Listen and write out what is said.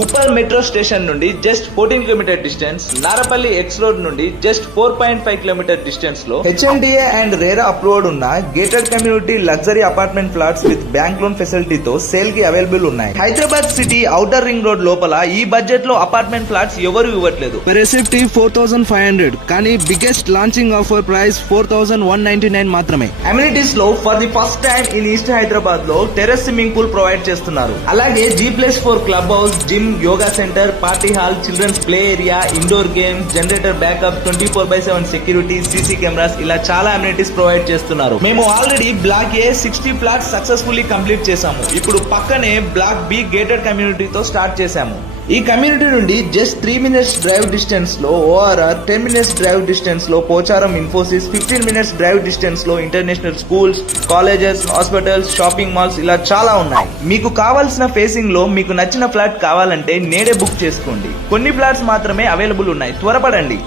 Uppal metro station నుండి just 14 kilometre distance, Narapalli X road నుండి just 4.5 kilometre distance లో HMDA and RERA approved ఉన్న gated community luxury apartment flats with bank loan ఫెసిలిటీతో sale కి available ఉన్నాయి. Hyderabad city outer ring road లోపల ఈ budget లో అపార్ట్మెంట్ ఫ్లాట్స్ ఎవరు ఇవ్వట్లేదు. రెసిప్టీ 4500 కానీ బిగ్గెస్ట్ లాంచింగ్ ఆఫర్ ప్రైస్ 4199 మాత్రమే. అమ్యూనిటీస్ లో for the first time in east Hyderabad లో టెర్రస్ స్విమ్మింగ్ పూల్ ప్రొవైడ్ చేస్తున్నారు. అలాగే G+4 club house, gym, yoga centre, party hall, children's play area, indoor games, generator backup, 24/7 security, CC cameras ఇలా చాలా amenities provide చేస్తున్నారు. మేము already block A 60 flats successfully complete చేశాము. ఇప్పుడు పక్కనే బ్లాక్ బి గేటెడ్ కమ్యూనిటీతో స్టార్ట్ చేశాము. ఈ కమ్యూనిటీ నుండి జస్ట్ 3 మినిట్స్ డ్రైవ్ డిస్టెన్స్ లో ORR, 10 మినిట్స్ డ్రైవ్ డిస్టెన్స్ లో Pocharam Infosys, 15 minutes drive distance లో international schools, colleges, hospitals, shopping malls ఇలా చాలా ఉన్నాయి. మీకు కావాల్సిన ఫేసింగ్ లో మీకు నచ్చిన ఫ్లాట్ కావాలంటే నేడే బుక్ చేసుకోండి. కొన్ని ఫ్లాట్స్ మాత్రమే అవైలబుల్ ఉన్నాయి, త్వరపడండి.